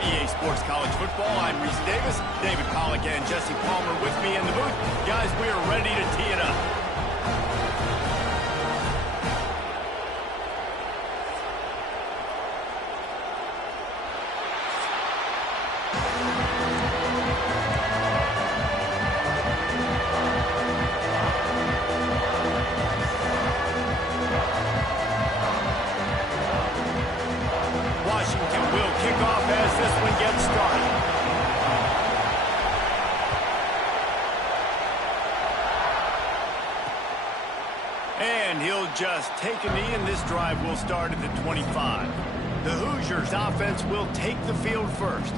EA Sports College Football. I'm Reese Davis, David Pollack, and Jesse Palmer with me in the booth. Guys, we are ready to tee it up. Washington will kick off as this one gets started. And he'll just take a knee, and this drive will start at the 25. The Hoosiers offense will take the field first.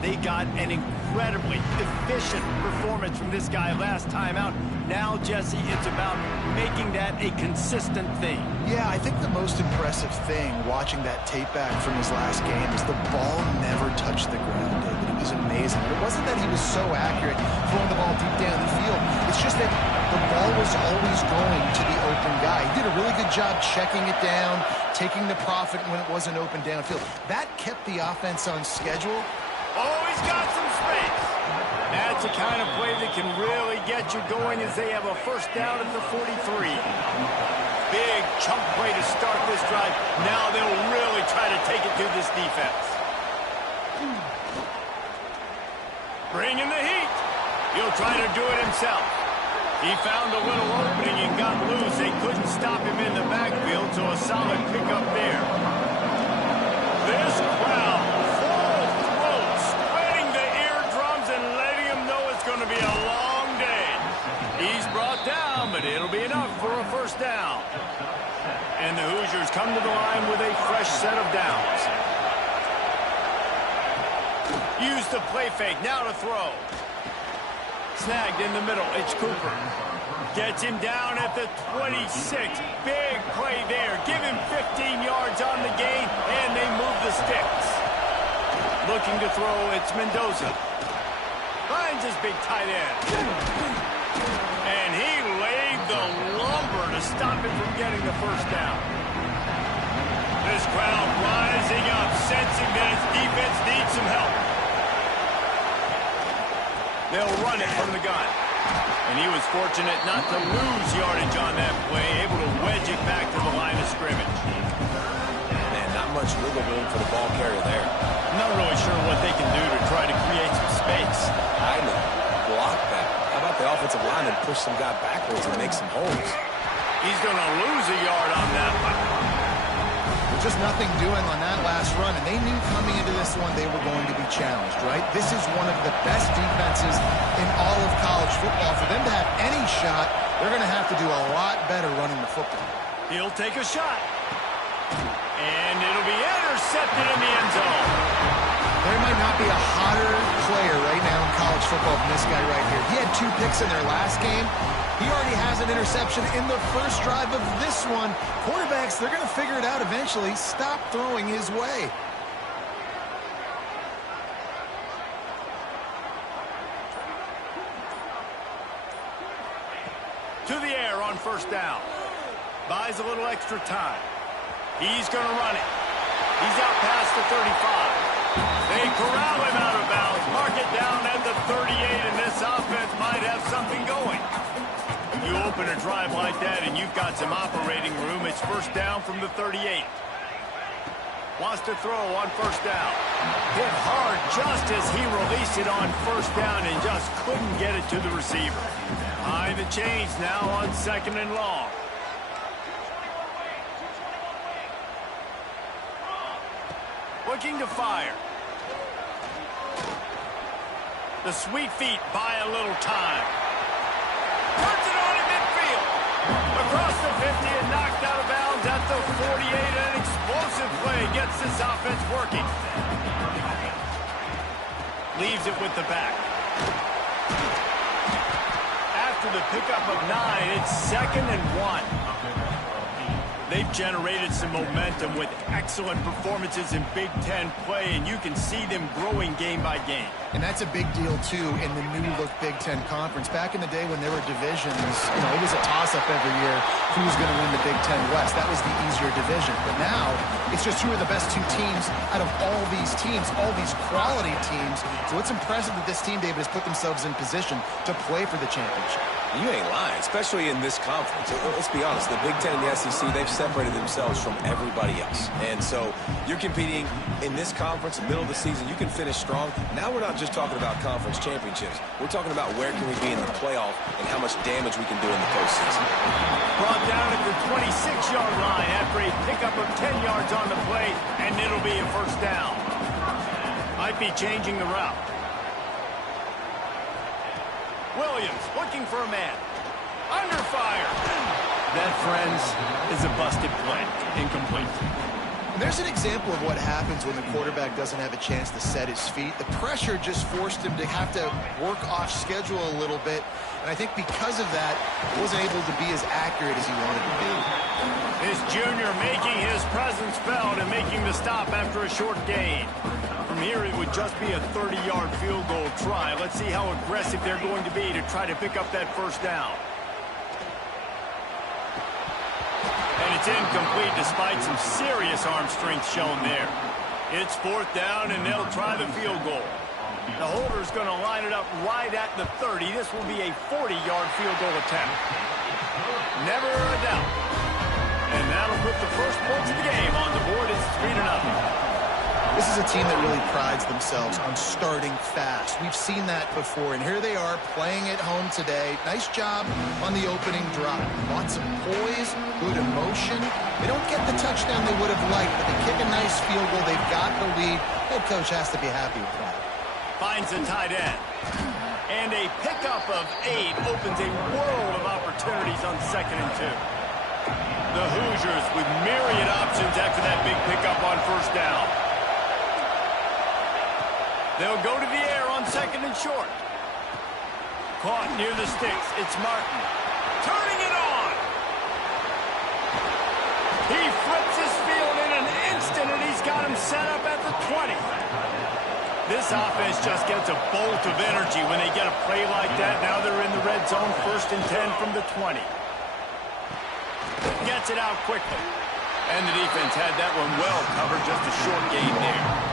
They got an incredibly efficient performance from this guy last time out. Now, Jesse, it's about making that a consistent thing. Yeah, I think the most impressive thing watching that tape back from his last game is the ball never touched the ground, David. It was amazing. It wasn't that he was so accurate throwing the ball deep down the field. It's just that the ball was always going to the open guy. He did a really good job checking it down, taking the profit when it wasn't open downfield. That kept the offense on schedule. Oh, he's got some space. That's the kind of play that can really get you going as they have a first down at the 43. Big chunk play to start this drive. Now they'll really try to take it to this defense. Bring in the heat. He'll try to do it himself. He found a little opening and got loose. They couldn't stop him in the backfield, so a solid pickup there. This crowd, full throat, spreading the eardrums and letting him know it's going to be a long day. He's brought down, but it'll be enough for a first down. And the Hoosiers come to the line with a fresh set of downs. Use the play fake, now to throw. Snagged in the middle, it's Cooper. Gets him down at the 26. Big play there. Give him 15 yards on the gain, and they move the sticks. Looking to throw, it's Mendoza. Finds his big tight end. And he laid the lumber to stop him from getting the first down. This crowd rising up, sensing that its defense needs some help. They'll run it from the gun. And he was fortunate not to lose yardage on that play, able to wedge it back to the line of scrimmage. Man, not much wiggle room for the ball carrier there. I'm not really sure what they can do to try to create some space. I know. Block that. How about the offensive line and push some guy backwards and make some holes? He's going to lose a yard on that one. Just nothing doing on that last run, and they knew coming into this one they were going to be challenged, right? This is one of the best defenses in all of college football. For them to have any shot, they're going to have to do a lot better running the football. He'll take a shot. And it'll be intercepted in the end zone. There might not be a hotter player right now in college football than this guy right here. He had 2 picks in their last game. He already has an interception in the first drive of this one. Quarterbacks, they're going to figure it out eventually. Stop throwing his way. To the air on first down. Buys a little extra time. He's going to run it. He's out past the 35. They corral him out of bounds. Mark it down at the 38, and this offense might have something going. You open a drive like that, and you've got some operating room. It's first down from the 38. Wants to throw on first down. Hit hard just as he released it on first down and just couldn't get it to the receiver. High the chains now on second and long. Looking to fire. The sweet feet buy a little time. Turns it on in midfield. Across the 50 and knocked out of bounds at the 48. An explosive play gets this offense working. Leaves it with the back. After the pickup of 9, it's 2nd and 1. They've generated some momentum with excellent performances in Big Ten play, and you can see them growing game by game. And that's a big deal, too, in the new-look Big Ten Conference. Back in the day when there were divisions, it was a toss-up every year who's going to win the Big Ten West. That was the easier division. But now, it's just who are the best two teams out of all these teams, all these quality teams. So it's impressive that this team, David, has put themselves in position to play for the championship. You ain't lying, especially in this conference. Let's be honest, the Big Ten and the SEC, they've separated themselves from everybody else. And so you're competing in this conference, middle of the season, you can finish strong. Now we're not just talking about conference championships. We're talking about where can we be in the playoff and how much damage we can do in the postseason. Brought down at the 26-yard line after a pickup of 10 yards on the play, and it'll be a first down. Might be changing the route. Williams looking for a man. Under fire. That, friends, is a busted play. Incomplete. And there's an example of what happens when the quarterback doesn't have a chance to set his feet. The pressure just forced him to have to work off schedule a little bit. And I think because of that, he wasn't able to be as accurate as he wanted to be. His junior making his presence felt and making the stop after a short gain. From here, it would just be a 30-yard field goal try. Let's see how aggressive they're going to be to try to pick up that first down. And it's incomplete despite some serious arm strength shown there. It's fourth down, and they'll try the field goal. The holder's going to line it up right at the 30. This will be a 40-yard field goal attempt. Never a doubt. And that'll put the first points of the game on the board. It's 3-0. This is a team that really prides themselves on starting fast. We've seen that before, and here they are playing at home today. Nice job on the opening drive. Lots of poise, good emotion. They don't get the touchdown they would have liked, but they kick a nice field goal. They've got the lead. Head coach has to be happy with that. Finds a tight end. And a pickup of 8 opens a world of opportunities on 2nd and 2. The Hoosiers with myriad options after that big pickup on first down. They'll go to the air on 2nd and short. Caught near the sticks. It's Martin. Turning it on. He flips his field in an instant, and he's got him set up at the 20. This offense just gets a bolt of energy when they get a play like that. Now they're in the red zone, 1st and 10 from the 20. Gets it out quickly. And the defense had that one well covered, just a short gain there.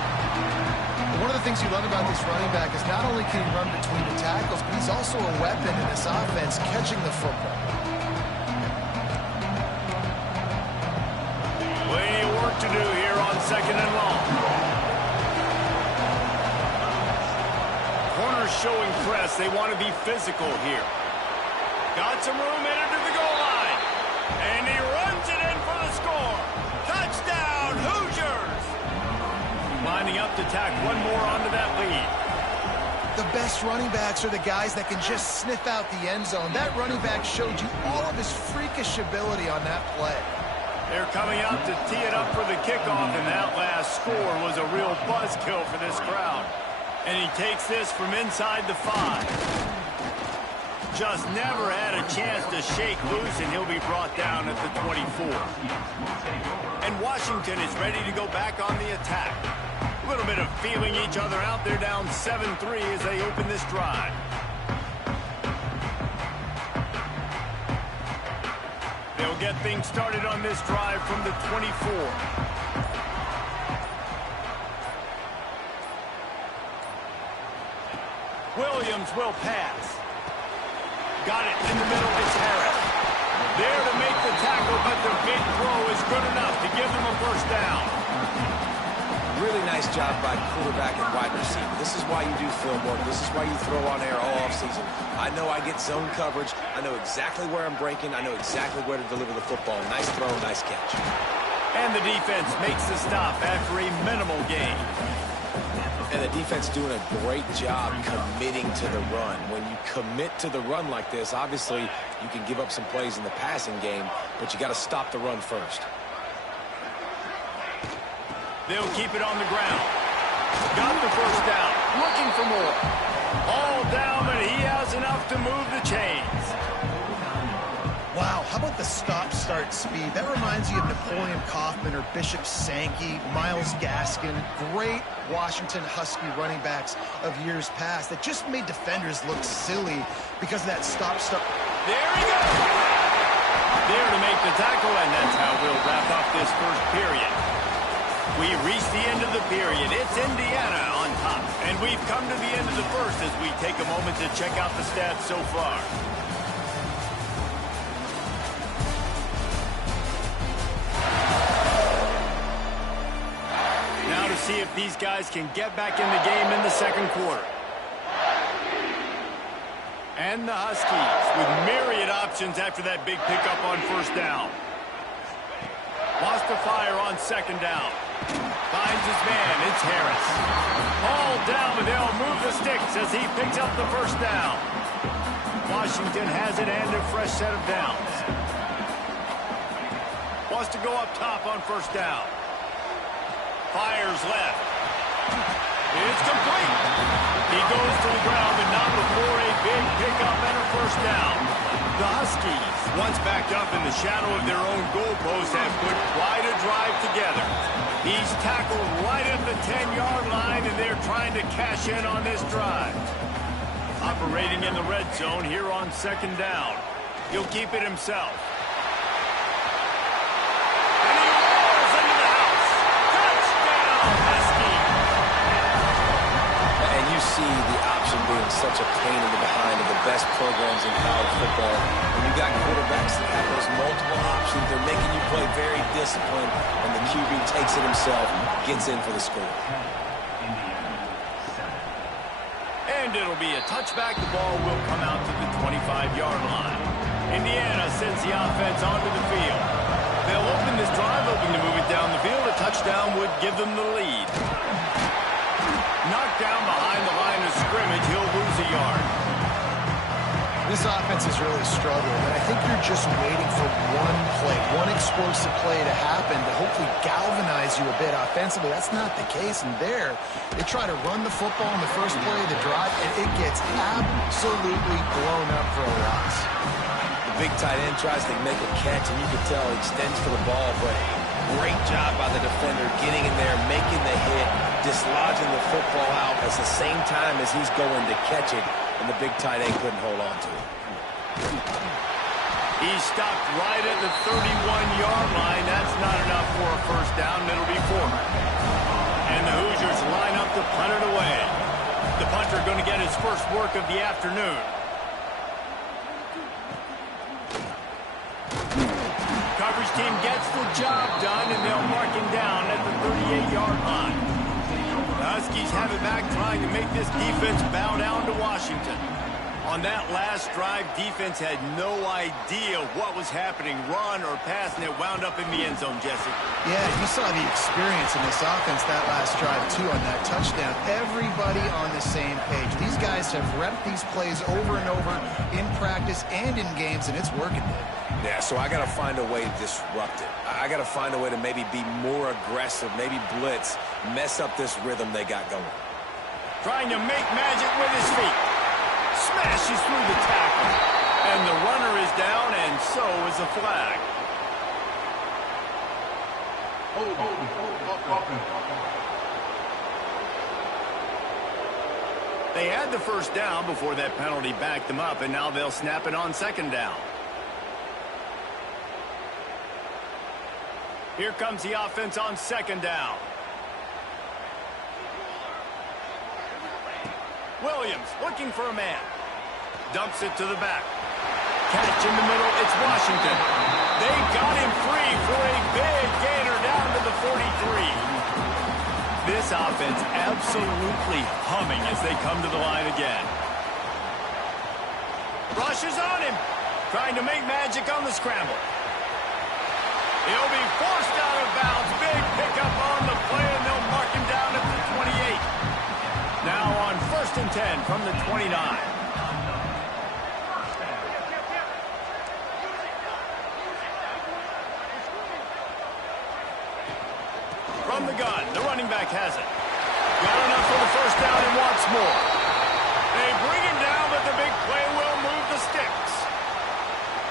One of the things you love about this running back is not only can he run between the tackles, but he's also a weapon in this offense, catching the football. Plenty of work to do here on 2nd and long. Corners showing press. They want to be physical here. Got some room in to the goal line. And he runs it in for the score. Touchdown, Hoosiers! Lining up to tack one more onto that lead. The best running backs are the guys that can just sniff out the end zone. That running back showed you all of his freakish ability on that play. They're coming out to tee it up for the kickoff, and that last score was a real buzzkill for this crowd. And he takes this from inside the 5. Just never had a chance to shake loose, and he'll be brought down at the 24. And Washington is ready to go back on the attack. A little bit of feeling each other out. They're down 7-3 as they open this drive. They'll get things started on this drive from the 24. Williams will pass. Got it in the middle. It's Harris. There to make the tackle, but the big throw is good enough to give them a first down. Really nice job by quarterback and wide receiver. This is why you do film work. This is why you throw on air all offseason. I know I get zone coverage. I know exactly where I'm breaking. I know exactly where to deliver the football. Nice throw, nice catch. And the defense makes the stop after a minimal gain. And the defense doing a great job committing to the run. When you commit to the run like this, obviously you can give up some plays in the passing game, but you got to stop the run first. They'll keep it on the ground. Got the first down. Looking for more. All down, but he has enough to move the chains. Wow, how about the stop-start speed? That reminds you of Napoleon Kaufman or Bishop Sankey, Myles Gaskin, great Washington Husky running backs of years past that just made defenders look silly because of that stop-start. There he goes! There to make the tackle, and that's how we'll wrap up this first period. We reached the end of the period. It's Indiana on top. And we've come to the end of the first as we take a moment to check out the stats so far. Now to see if these guys can get back in the game in the second quarter. And the Huskies with myriad options after that big pickup on first down. Lost to fire on second down. Finds his man. It's Harris. Hauled down, but they'll move the sticks as he picks up the first down. Washington has it and a fresh set of downs. Wants to go up top on first down. Fires left. It's complete. He goes to the ground, but not before a big pickup and a first down. The Huskies, once backed up in the shadow of their own goalpost, have put quite a drive together. He's tackled right at the 10-yard line, and they're trying to cash in on this drive. Operating in the red zone here on second down. He'll keep it himself. And he rolls into the house. Touchdown, Huskies! And you see the option being such a pain in the behind of the best programs in college football. When you got quarterbacks that have those multiple options, they're making you play very disciplined, and the QB takes it himself, gets in for the score. And it'll be a touchback. The ball will come out to the 25-yard line. Indiana sends the offense onto the field. They'll open this drive, hoping to move it down the field. A touchdown would give them the lead. Knocked down behind the line of scrimmage. He'll lose a yard. This offense is really struggling, and I think you're just waiting for one play, one explosive play to happen to hopefully galvanize you a bit offensively. That's not the case, and there, they try to run the football in the first play of the drive, and it gets absolutely blown up for a loss. The big tight end tries to make a catch, and you can tell he extends for the ball, but great job by the defender getting in there, making the hit, dislodging the football out at the same time as he's going to catch it, and the big tight end couldn't hold on to it. He's stopped right at the 31-yard line. That's not enough for a first down. It'll be forward. And the Hoosiers line up to punt it away. The punter going to get his first work of the afternoon. Coverage team gets the job done, and they'll mark him down at the 38-yard line. The Huskies have it back, trying to make this defense bow down to Washington. On that last drive, defense had no idea what was happening, run or pass, and it wound up in the end zone, Jesse. Yeah, you saw the experience in this offense that last drive, too, on that touchdown. Everybody on the same page. These guys have repped these plays over and over in practice and in games, and it's working. Yeah, so I got to find a way to disrupt it. I got to find a way to maybe be more aggressive, maybe blitz, mess up this rhythm they got going. Trying to make magic with his feet. Smashes through the tackle. And the runner is down, and so is a flag. They had the first down before that penalty backed them up, and now they'll snap it on second down. Here comes the offense on second down. Williams looking for a man. Dumps it to the back. Catch in the middle. It's Washington. They got him free for a big gainer down to the 43. This offense absolutely humming as they come to the line again. Rushes on him. Trying to make magic on the scramble. He'll be forced out of bounds. Big pickup on the play, and they'll mark him down at the 28. Now on 1st and 10 from the 29. From the gun, the running back has it. Got enough for the first down and wants more. They bring him down, but the big play will move the sticks.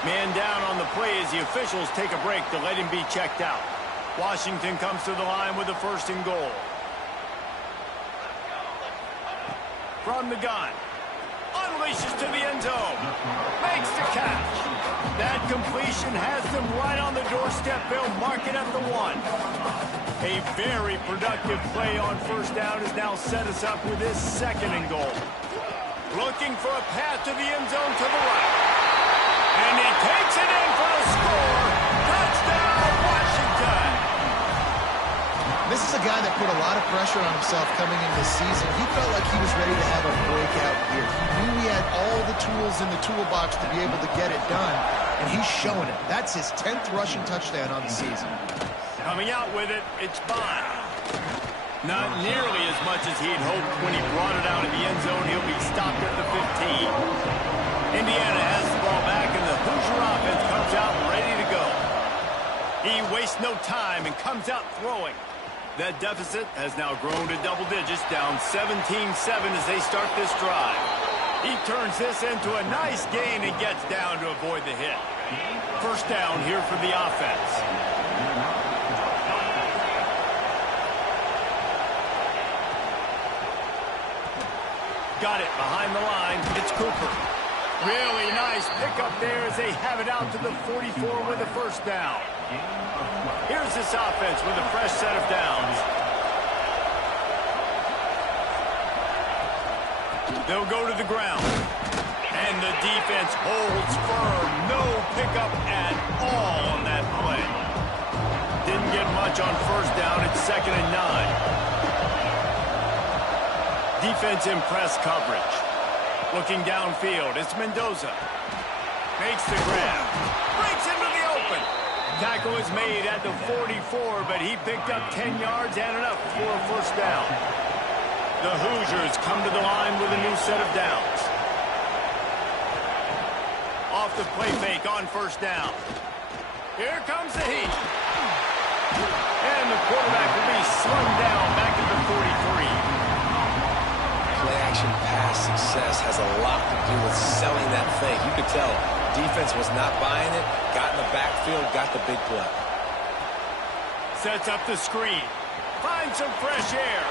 Man down on the play as the officials take a break to let him be checked out. Washington comes to the line with a 1st and goal. From the gun. Unleashes to the end zone. Makes the catch. That completion has them right on the doorstep. They'll mark it at the 1. A very productive play on 1st down has now set us up with this 2nd and goal. Looking for a path to the end zone to the right. And he takes it in for the score. Touchdown, Washington. This is a guy that put a lot of pressure on himself coming into this season. He felt like he was ready to have a breakout year. He knew he had all the tools in the toolbox to be able to get it done, and he's showing it. That's his 10th rushing touchdown on the season. Coming out with it, it's Bond. Not nearly as much as he'd hoped when he brought it out in the end zone. He'll be stopped at the 15. Indiana has the ball back, and the Hoosier offense comes out ready to go. He wastes no time and comes out throwing. That deficit has now grown to double digits, down 17-7 as they start this drive. He turns this into a nice gain and gets down to avoid the hit. 1st down here for the offense. Got it behind the line. It's Cooper. Really nice pickup there as they have it out to the 44 with a 1st down. Here's this offense with a fresh set of downs. They'll go to the ground. And the defense holds firm. No pickup at all on that play. Didn't get much on 1st down. It's 2nd and 9. Defense in press coverage. Looking downfield, it's Mendoza. Makes the grab. Breaks into the open. Tackle is made at the 44, but he picked up 10 yards and enough for a 1st down. The Hoosiers come to the line with a new set of downs. Off the play fake on 1st down. Here comes the heat. And the quarterback will be slung down back at the 43. Play-action pass success has a lot to do with selling that fake. You could tell defense was not buying it, got in the backfield, got the big play. Sets up the screen. Finds some fresh air.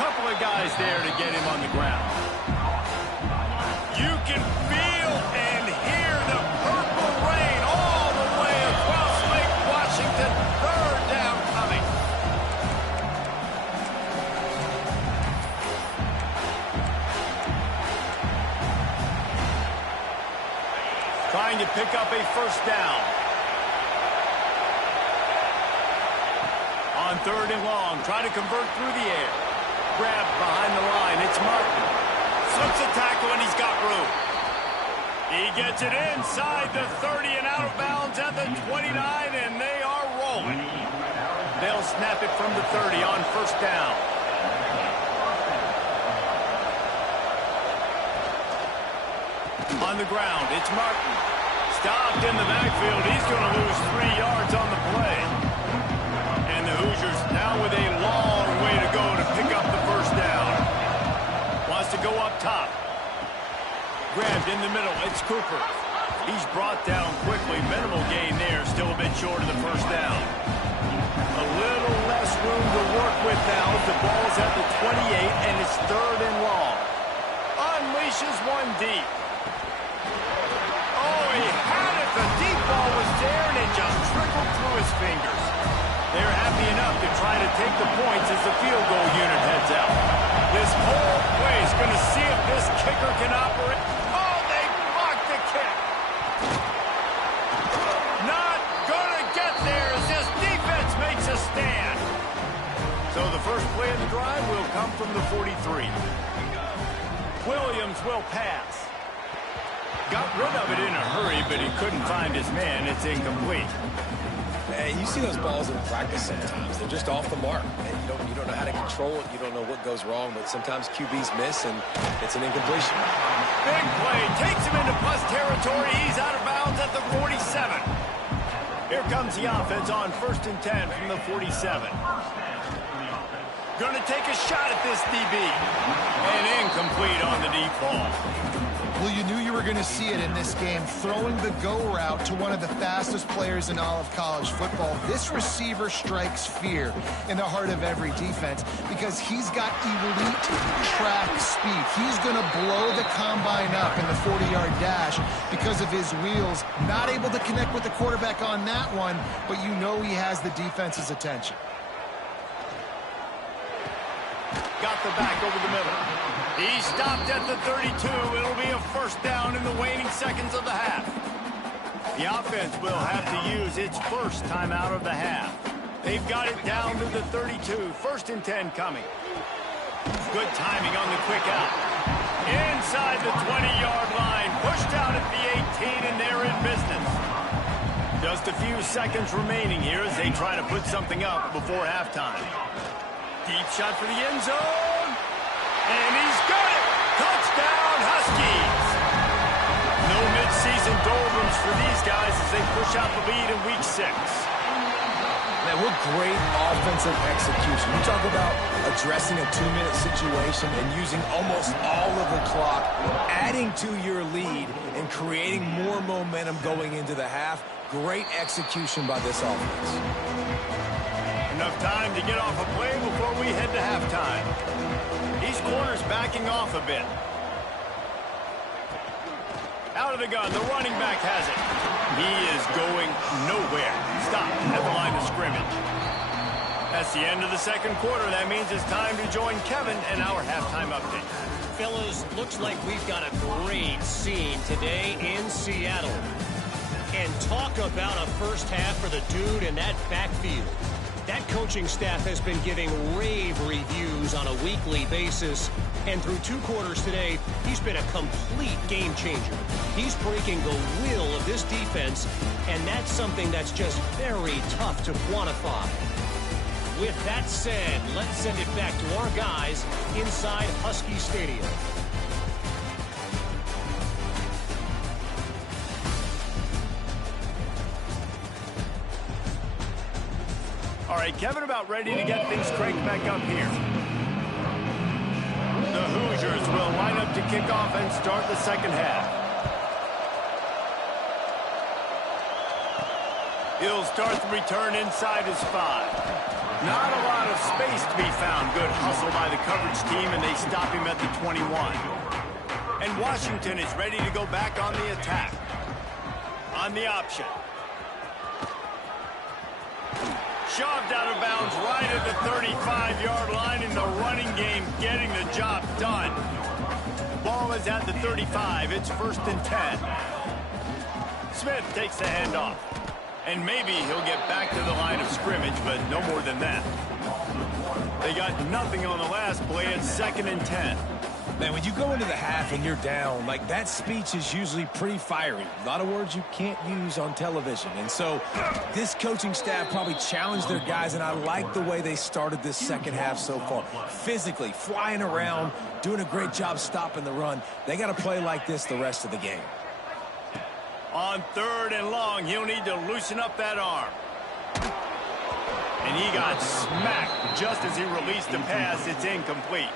Couple of guys there to get him on the ground. You can feel and hear the purple rain all the way across Lake Washington. 3rd down coming. Trying to pick up a 1st down. On 3rd and long, trying to convert through the air. Grab behind the line, it's Martin. Slips a tackle and he's got room. He gets it inside the 30 and out of bounds at the 29, and they are rolling. They'll snap it from the 30 on 1st down. On the ground, it's Martin. Stopped in the backfield. He's going to lose 3 yards on the play. And the Hoosiers now with a long way to go to pick up the 1st down. Wants to go up top. Grabbed in the middle. It's Cooper. He's brought down quickly. Minimal gain there. Still a bit short of the 1st down. A little less room to work with now as the ball's at the 28, and it's 3rd and long. Unleashes one deep. Oh, he had it. The deep ball was there, and it just trickled through his fingers. They're happy enough to try to take the points as the field goal unit heads out. This whole play is going to see if this kicker can operate. Oh, they blocked the kick. Not going to get there as this defense makes a stand. So the first play of the drive will come from the 43. Williams will pass. Got rid of it in a hurry, but he couldn't find his man. It's incomplete. And you see those balls in practice sometimes. They're just off the mark. And you don't know how to control it. You don't know what goes wrong, but sometimes QBs miss, and it's an incompletion. Big play. Takes him into plus territory. He's out of bounds at the 47. Here comes the offense on 1st and 10 from the 47. Going to take a shot at this DB. And incomplete on the deep ball. Well, you knew you were going to see it in this game, throwing the go route to one of the fastest players in all of college football. This receiver strikes fear in the heart of every defense because he's got elite track speed. He's going to blow the combine up in the 40-yard dash because of his wheels. Not able to connect with the quarterback on that one, but you know he has the defense's attention. Got the back over the middle. He stopped at the 32. It'll be a first down in the waning seconds of the half. The offense will have to use its first timeout of the half. They've got it down to the 32. First and 10 coming. Good timing on the quick out. Inside the 20-yard line. Pushed out at the 18, and they're in business. Just a few seconds remaining here as they try to put something up before halftime. Deep shot for the end zone. And he's got it. Touchdown, Huskies. No midseason doldrums for these guys as they push out the lead in week 6. Man, what great offensive execution. You talk about addressing a 2-minute situation and using almost all of the clock, adding to your lead and creating more momentum going into the half. Great execution by this offense. Enough time to get off a play before we head to halftime. These corners backing off a bit. Out of the gun, the running back has it. He is going nowhere. Stop at the line of scrimmage. That's the end of the second quarter. That means it's time to join Kevin and our halftime update. Fellas, looks like we've got a great scene today in Seattle. And talk about a first half for the dude in that backfield. That coaching staff has been giving rave reviews on a weekly basis. And through 2 quarters today, he's been a complete game changer. He's breaking the will of this defense, and that's something that's just very tough to quantify. With that said, let's send it back to our guys inside Husky Stadium. All right, Kevin, about ready to get things cranked back up here. The Hoosiers will line up to kick off and start the second half. He'll start the return inside his 5. Not a lot of space to be found. Good hustle by the coverage team, and they stop him at the 21. And Washington is ready to go back on the attack. On the option. Shoved out of bounds right at the 35-yard line in the running game, getting the job done. Ball is at the 35. It's first and 10. Smith takes the handoff. And maybe he'll get back to the line of scrimmage, but no more than that. They got nothing on the last play. It's second and 10. Man, when you go into the half and you're down, like that speech is usually pretty fiery. A lot of words you can't use on television. And so this coaching staff probably challenged their guys, and I like the way they started this second half so far. Physically, flying around, doing a great job stopping the run. They got to play like this the rest of the game. On 3rd and long, he'll need to loosen up that arm. And he got smacked just as he released the pass. It's incomplete.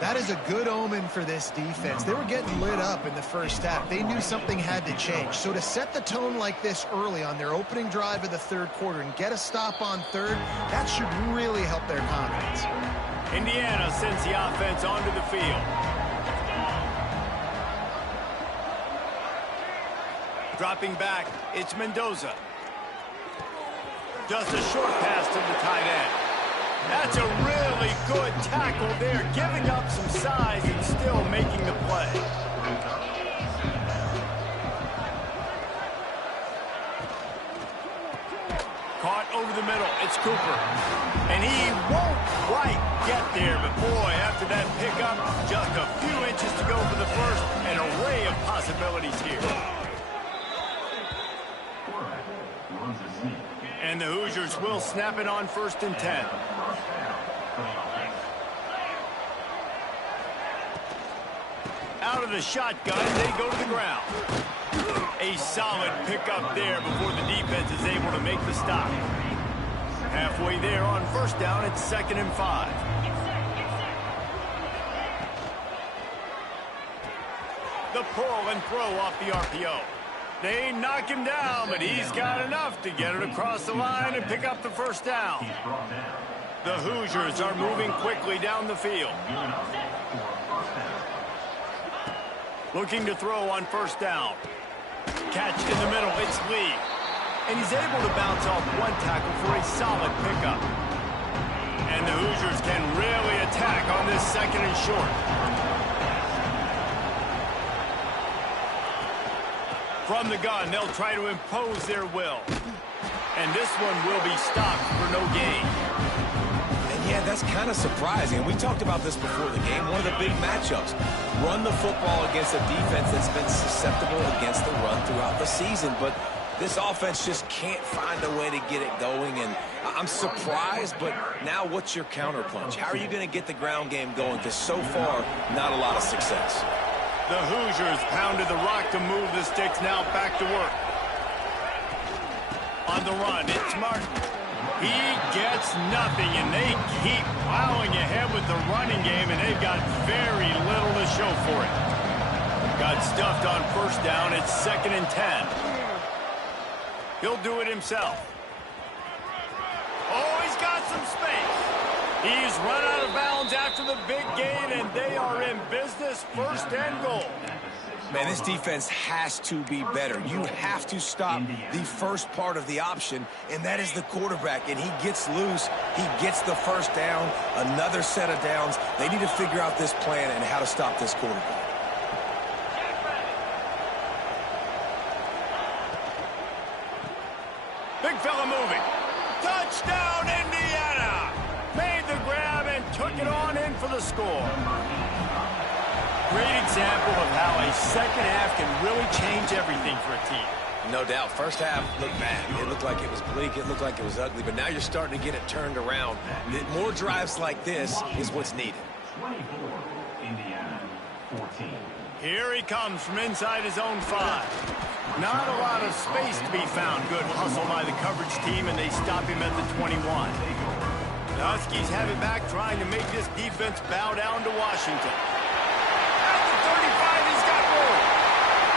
That is a good omen for this defense. They were getting lit up in the first half. They knew something had to change. So to set the tone like this early on their opening drive of the 3rd quarter and get a stop on 3rd, that should really help their confidence. Indiana sends the offense onto the field. Dropping back, it's Mendoza. Just a short pass to the tight end. That's a really good tackle there, giving up some size and still making the play. Caught over the middle, it's Cooper. And he won't quite get there, but boy, after that pickup, just a few inches to go for the first. An array of possibilities here. And the Hoosiers will snap it on 1st and 10. Out of the shotgun, they go to the ground. A solid pickup there before the defense is able to make the stop. Halfway there on 1st down, it's 2nd and 5. pull and throw off the RPO. They knock him down, but he's got enough to get it across the line and pick up the first down. The Hoosiers are moving quickly down the field. Looking to throw on first down. Catch in the middle, it's Lee. And he's able to bounce off one tackle for a solid pickup. And the Hoosiers can really attack on this second and short. From the gun, they'll try to impose their will. And this one will be stopped for no gain. And yeah, that's kind of surprising. We talked about this before the game. One of the big matchups. Run the football against a defense that's been susceptible against the run throughout the season. But this offense just can't find a way to get it going. And I'm surprised, but now what's your counterpunch? How are you going to get the ground game going? Because so far, not a lot of success. The Hoosiers pounded the rock to move the sticks, now back to work. On the run, it's Martin. He gets nothing, and they keep plowing ahead with the running game, and they've got very little to show for it. Got stuffed on first down, it's 2nd and 10. He'll do it himself. Oh, he's got some space. He's run out of bounds after the big gain, and they are in business, 1st and goal. Man, this defense has to be better. You have to stop the first part of the option, and that is the quarterback. And he gets loose. He gets the first down, another set of downs. They need to figure out this plan and how to stop this quarterback. Big fella moving. Touchdown, Indiana! Made the grab and took it on in for the score. Great example of how a second half can really change everything for a team. No doubt. First half looked bad. It looked like it was bleak. It looked like it was ugly. But now you're starting to get it turned around. More drives like this is what's needed. 24, Indiana, 14. Here he comes from inside his own 5. Not a lot of space to be found. Good hustle by the coverage team, and they stop him at the 21. The Huskies have it back, trying to make this defense bow down to Washington. At the 35, he's got room.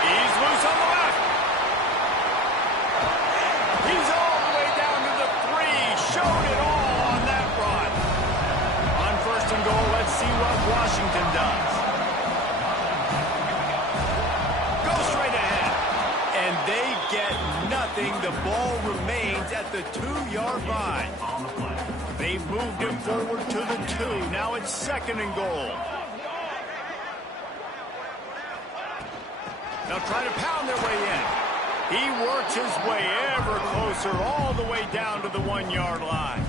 He's loose on the left. He's all the way down to the 3. Showed it all on that run. On 1st and goal, let's see what Washington does. Go straight ahead. And they get nothing. The ball remains at the 2-yard line. They've moved him forward to the 2. Now it's 2nd and goal. They'll try to pound their way in. He works his way ever closer all the way down to the 1-yard line.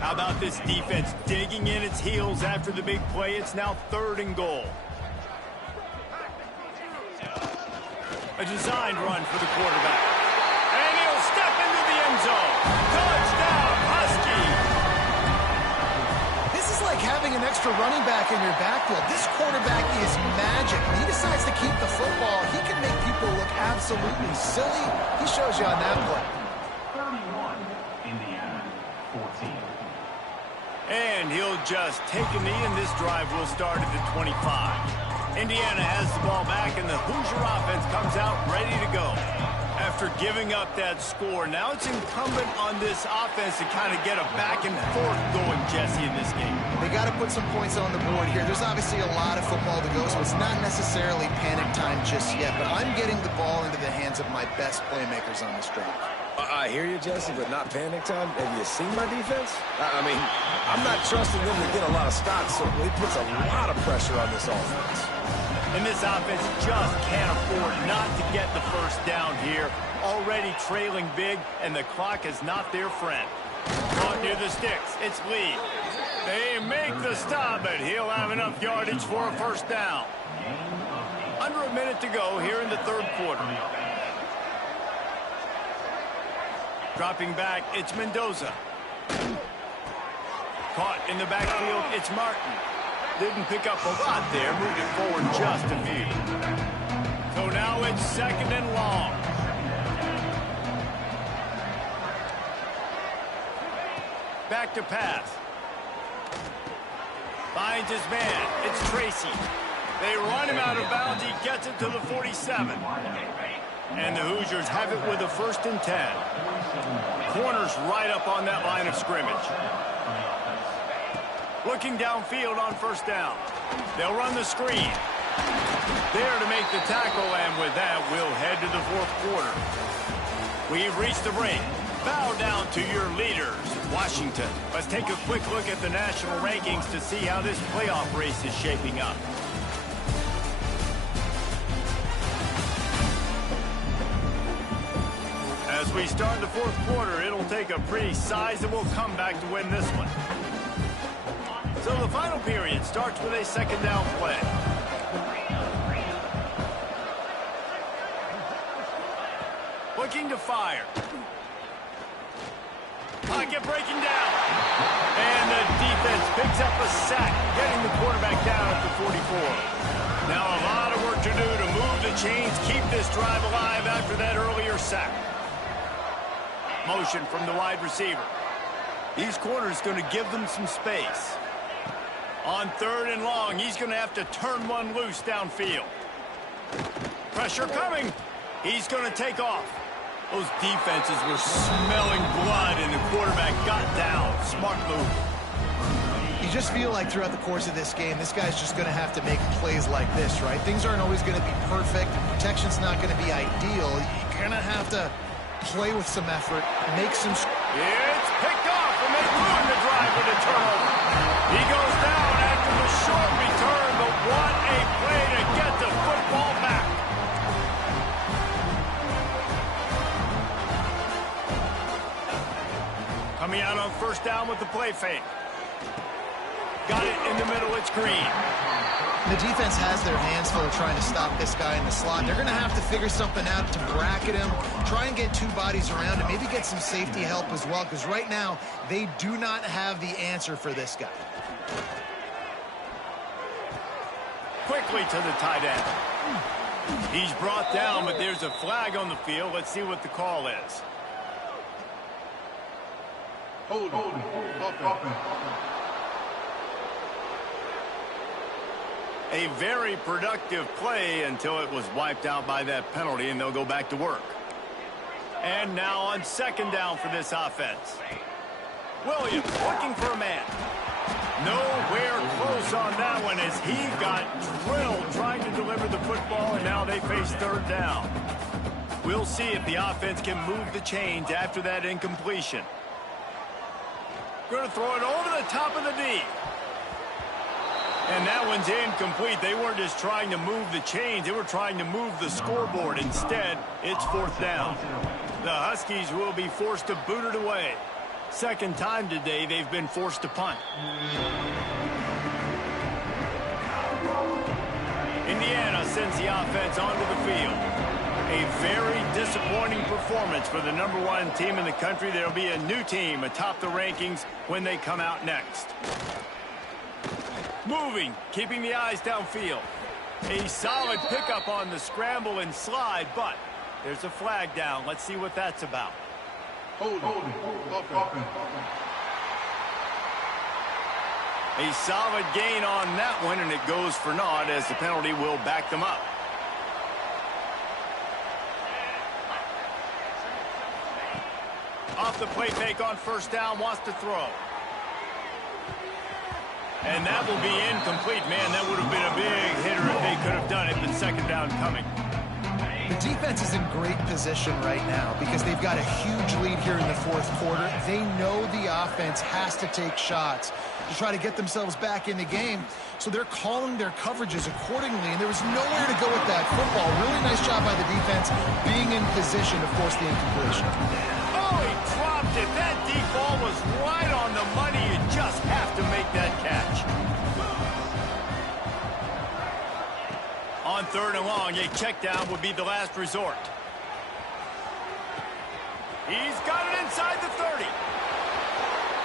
How about this defense digging in its heels after the big play? It's now 3rd and goal. A designed run for the quarterback. And he'll step into the end zone. Touchdown, Huskies! This is like having an extra running back in your backfield. This quarterback is magic. When he decides to keep the football, he can make people look absolutely silly. He shows you on that play. 31, Indiana, 14. And he'll just take a knee, and this drive will start at the 25. Indiana has the ball back, and the Hoosier offense comes out ready to go. After giving up that score, now it's incumbent on this offense to kind of get a back and forth going, Jesse, in this game. They got to put some points on the board here. There's obviously a lot of football to go, so it's not necessarily panic time just yet, but I'm getting the ball into the hands of my best playmakers on this drive. I hear you, Jesse, but not panic time. Have you seen my defense? I mean, I'm not trusting them to get a lot of stops, so it puts a lot of pressure on this offense. And this offense just can't afford not to get the first down here. Already trailing big, and the clock is not their friend. Caught near the sticks. It's Lee. They make the stop, but he'll have enough yardage for a first down. Under a minute to go here in the 3rd quarter. Dropping back, it's Mendoza. Caught in the backfield, it's Martin. Didn't pick up a lot there, moved it forward just a few. So now it's 2nd and long. Back to pass. Finds his man, it's Tracy. They run him out of bounds. He gets it to the 47. And the Hoosiers have it with a 1st and 10. Corners right up on that line of scrimmage. Looking downfield on 1st down. They'll run the screen. There to make the tackle, and with that, we'll head to the 4th quarter. We've reached the break. Bow down to your leaders, Washington. Let's take a quick look at the national rankings to see how this playoff race is shaping up. As we start the 4th quarter, it'll take a pretty sizable comeback to win this one. So the final period starts with a 2nd down play. Looking to fire. Pocket breaking down. And the defense picks up a sack, getting the quarterback down at the 44. Now a lot of work to do to move the chains, keep this drive alive after that earlier sack. Motion from the wide receiver. These corners going to give them some space. On 3rd and long, he's going to have to turn one loose downfield. Pressure coming. He's going to take off. Those defenses were smelling blood, and the quarterback got down. Smart move. You just feel like throughout the course of this game, this guy's just going to have to make plays like this, right? Things aren't always going to be perfect. Protection's not going to be ideal. You're going to have to play with some effort, make some... It's picked off, and they ruin the drive with a turnover. He goes down after the short return, but what a play to get the football back. Coming out on 1st down with the play fake. Got it in the middle, it's Green. The defense has their hands full trying to stop this guy in the slot. They're going to have to figure something out to bracket him, try and get 2 bodies around him, maybe get some safety help as well, because right now they do not have the answer for this guy. Quickly to the tight end. He's brought down, but there's a flag on the field. Let's see what the call is. Hold on. A very productive play until it was wiped out by that penalty, and they'll go back to work. And now on 2nd down for this offense. Williams looking for a man. Nowhere close on that one as he got drilled trying to deliver the football, and now they face 3rd down. We'll see if the offense can move the chains after that incompletion. Going to throw it over the top of the D. And that one's incomplete. They weren't just trying to move the chains. They were trying to move the scoreboard. Instead, it's 4th down. The Huskies will be forced to boot it away. 2nd time today they've been forced to punt. Indiana sends the offense onto the field. A very disappointing performance for the #1 team in the country. There'll be a new team atop the rankings when they come out next. Moving, keeping the eyes downfield. A solid pickup on the scramble and slide, but there's a flag down. Let's see what that's about. Hold on. A solid gain on that one, and it goes for naught as the penalty will back them up. Off the play fake on 1st down, wants to throw. And that will be incomplete. Man, that would have been a big hitter if they could have done it, but 2nd down coming. The defense is in great position right now because they've got a huge lead here in the 4th quarter. They know the offense has to take shots to try to get themselves back in the game. So they're calling their coverages accordingly, and there was nowhere to go with that football. Really nice job by the defense being in position to force the incompletion. Oh, he dropped it. That deep ball was right on the money. You just have to make that catch. On 3rd and long, a check down would be the last resort. He's got it inside the 30.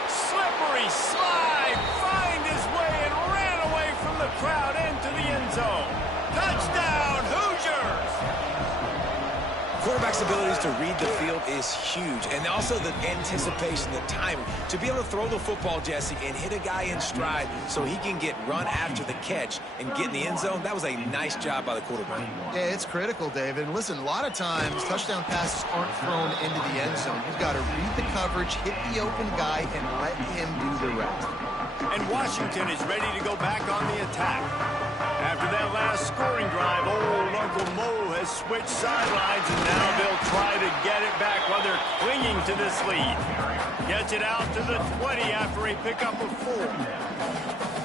Slippery slide, find his way and ran away from the crowd into the end zone. Touchdown, Hoosiers! quarterback's abilities to read the field is huge, and also the anticipation, the timing. To be able to throw the football, Jesse, and hit a guy in stride so he can get run after the catch and get in the end zone, that was a nice job by the quarterback. Yeah, it's critical, David. And listen, a lot of times touchdown passes aren't thrown into the end zone. You've got to read the coverage, hit the open guy, and let him do the rest. And Washington is ready to go back on the attack. After that last scoring drive, old Uncle Mo has switched sidelines, and now they'll try to get it back while they're clinging to this lead. Gets it out to the 20 after a pickup of 4.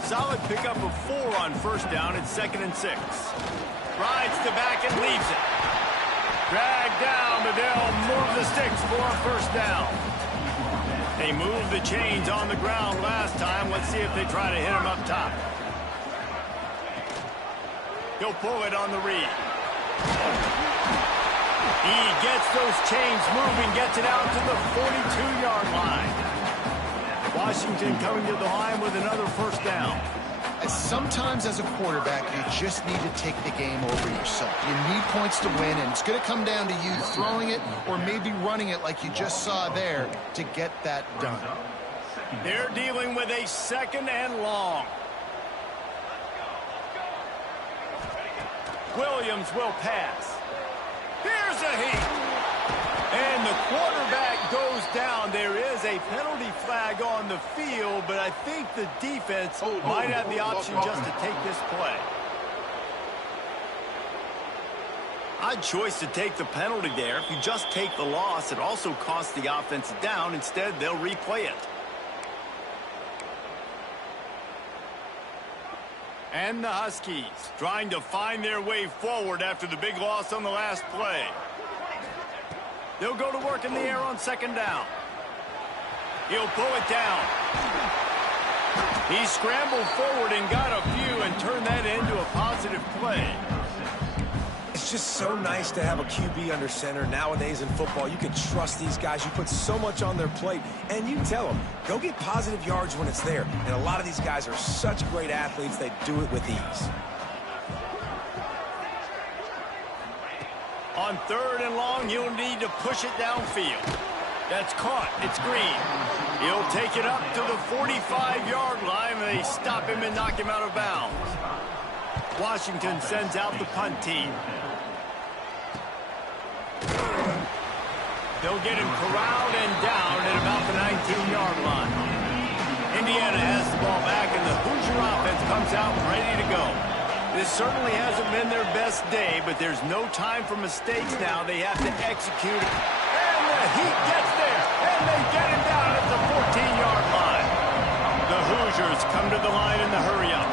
Solid pickup of 4 on first down at 2nd and 6. Rides the back and leaves it. Dragged down, but they'll move the sticks for a first down. They moved the chains on the ground last time. Let's see if they try to hit him up top. He'll pull it on the read. He gets those chains moving, gets it out to the 42-yard line. Washington coming to the line with another first down. And sometimes as a quarterback, you just need to take the game over yourself. You need points to win, and it's going to come down to you throwing it or maybe running it like you just saw there to get that done. They're dealing with a 2nd and long. Williams will pass. Here's a heat. And the quarterback goes down. There is a penalty flag on the field, but I think the defense might have the option just to take this play. Odd choice to take the penalty there. If you just take the loss, it also costs the offense down. Instead, they'll replay it. And the Huskies trying to find their way forward after the big loss on the last play. They'll go to work in the air on 2nd down. He'll pull it down. He scrambled forward and got a few and turned that into a positive play. It's just so nice to have a QB under center. Nowadays in football, you can trust these guys. You put so much on their plate, and you tell them, go get positive yards when it's there. And a lot of these guys are such great athletes, they do it with ease. On 3rd and long, he'll need to push it downfield. That's caught. It's Green. He'll take it up to the 45-yard line, and they stop him and knock him out of bounds. Washington sends out the punt team. They'll get him corralled and down at about the 19-yard line. Indiana has the ball back, and the Hoosier offense comes out ready to go. This certainly hasn't been their best day, but there's no time for mistakes now. They have to execute it. And the Heat gets there, and they get him down at the 14-yard line. The Hoosiers come to the line in the hurry-up.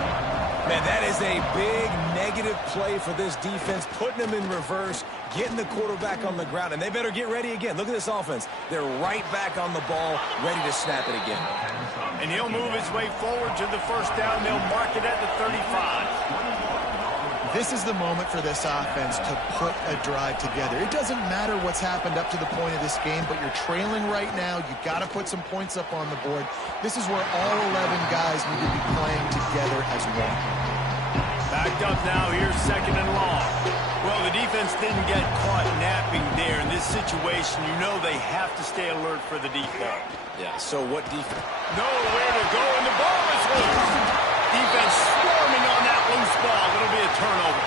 Man, that is a big negative play for this defense, putting them in reverse, getting the quarterback on the ground, and they better get ready again. Look at this offense. They're right back on the ball, ready to snap it again. And he'll move his way forward to the first down. They'll mark it at the 35. This is the moment for this offense to put a drive together. It doesn't matter what's happened up to the point of this game, but you're trailing right now. You've got to put some points up on the board. This is where all 11 guys need to be playing together as one. Backed up now, here's 2nd and long. Well, the defense didn't get caught napping there. In this situation, you know they have to stay alert for the deep ball. Yeah, so what defense? Nowhere to go, and the ball is loose. Defense swarming on that loose ball. It'll be a turnover.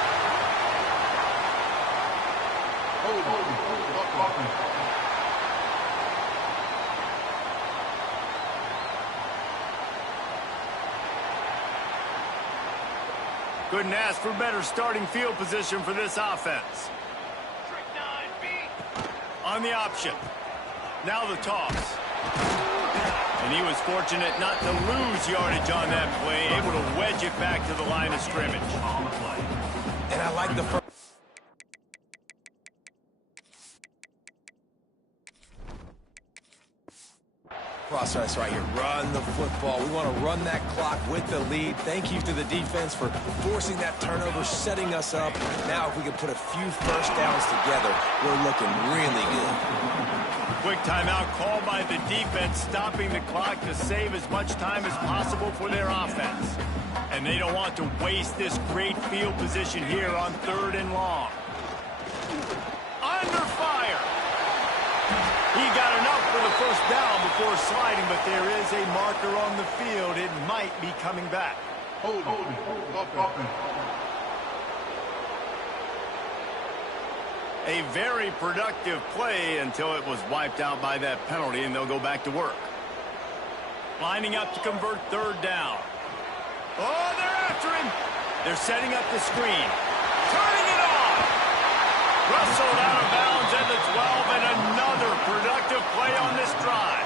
Couldn't ask for better starting field position for this offense. On the option. Now the toss. And he was fortunate not to lose yardage on that play, able to wedge it back to the line of scrimmage. And I like the first. Process right here. Run the football. We want to run that clock with the lead. Thank you to the defense for forcing that turnover, setting us up. Now if we can put a few first downs together, we're looking really good. Quick timeout called by the defense, stopping the clock to save as much time as possible for their offense. And they don't want to waste this great field position here on 3rd and long. Under fire. He got enough for the first down before sliding, but there is a marker on the field. It might be coming back. Hold it. A very productive play until it was wiped out by that penalty, and they'll go back to work. Lining up to convert third down. Oh, they're after him. They're setting up the screen. Turning it on. Rustled out of bounds at the 12, and another productive play on this drive.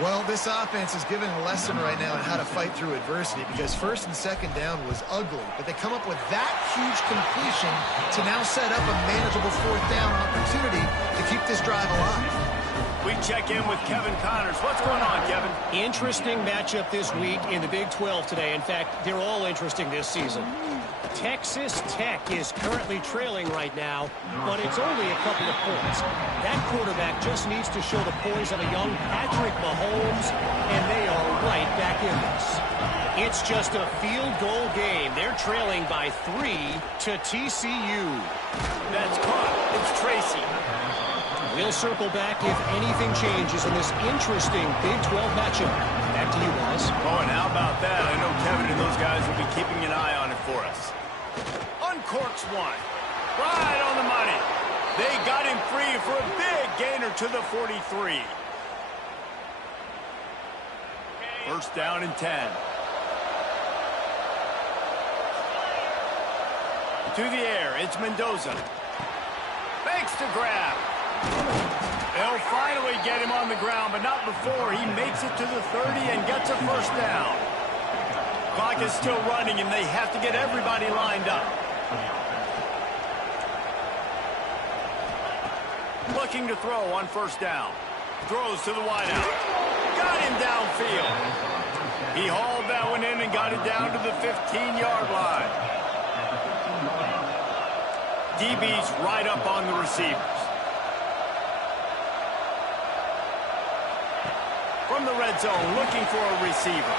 Well, this offense is giving a lesson right now on how to fight through adversity, because first and second down was ugly, but they come up with that huge completion to now set up a manageable fourth down opportunity to keep this drive alive. We check in with Kevin Connors. What's going on, Kevin? Interesting matchup this week in the Big 12 today. In fact, they're all interesting this season. Texas Tech is currently trailing right now, but it's only a couple of points. That quarterback just needs to show the poise of a young Patrick Mahomes, and they are right back in this. It's just a field goal game. They're trailing by 3 to TCU. That's caught. It's Tracy. We'll circle back if anything changes in this interesting Big 12 matchup. Back to you guys. Oh, and how about that? I know Kevin and those guys will be keeping an eye on it for us. Uncorks one. Right on the money. They got him free for a big gainer to the 43. First down and 10. To the air, it's Mendoza. Fakes to grab. They'll finally get him on the ground, but not before he makes it to the 30 and gets a first down. Clock is still running, and they have to get everybody lined up. Looking to throw on first down. Throws to the wideout. Got him downfield. He hauled that one in and got it down to the 15-yard line. DB's right up on the receivers. From the red zone, looking for a receiver.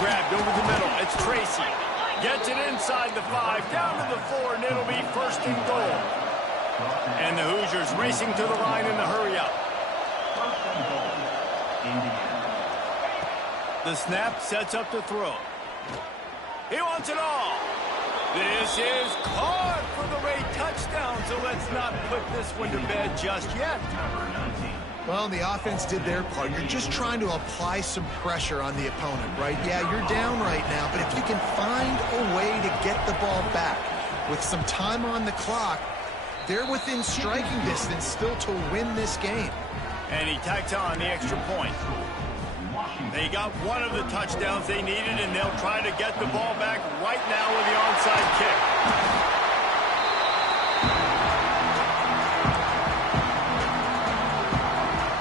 Grabbed over the middle. It's Tracy. Gets it inside the 5, down to the 4, and it'll be first and goal. And the Hoosiers racing to the line in the hurry-up. The snap sets up the throw. He wants it all. This is caught for the Ray touchdown, so let's not put this one to bed just yet. Well, the offense did their part. You're just trying to apply some pressure on the opponent, right? Yeah, you're down right now, but if you can find a way to get the ball back with some time on the clock, they're within striking distance still to win this game. And he tacks on the extra point. They got one of the touchdowns they needed, and they'll try to get the ball back right now with the onside kick.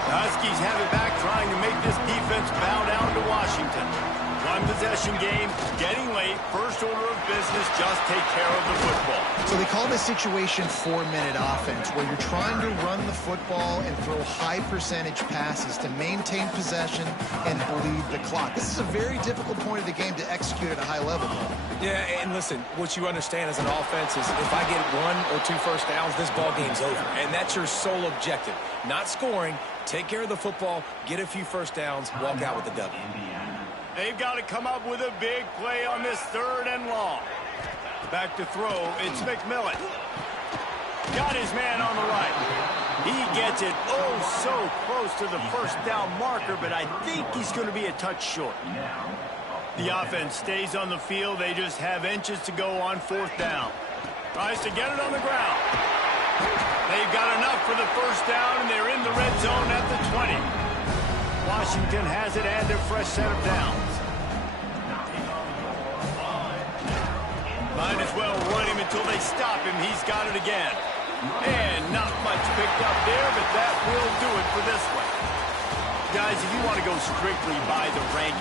The Huskies have it back, trying to make this defense bow down to Washington. One possession game, getting late, first order of business, just take care of the football. So they call this situation 4-minute offense, where you're trying to run the football and throw high percentage passes to maintain possession and bleed the clock. This is a very difficult point of the game to execute at a high level. Yeah, and listen, what you understand as an offense is if I get 1 or 2 first downs, this ball game's over. And that's your sole objective. Not scoring, take care of the football, get a few first downs, walk out with the W. They've got to come up with a big play on this third and long. Back to throw, it's McMillan. Got his man on the right. He gets it so close to the first down marker, but I think he's going to be a touch short. The offense stays on the field. They just have inches to go on fourth down. Tries to get it on the ground. They've got enough for the first down, and they're in the red zone at the 20. Washington has it and a fresh set of downs. Might as well run him until they stop him. He's got it again. And not much picked up there, but that will do it for this one. Guys, if you want to go strictly by the rank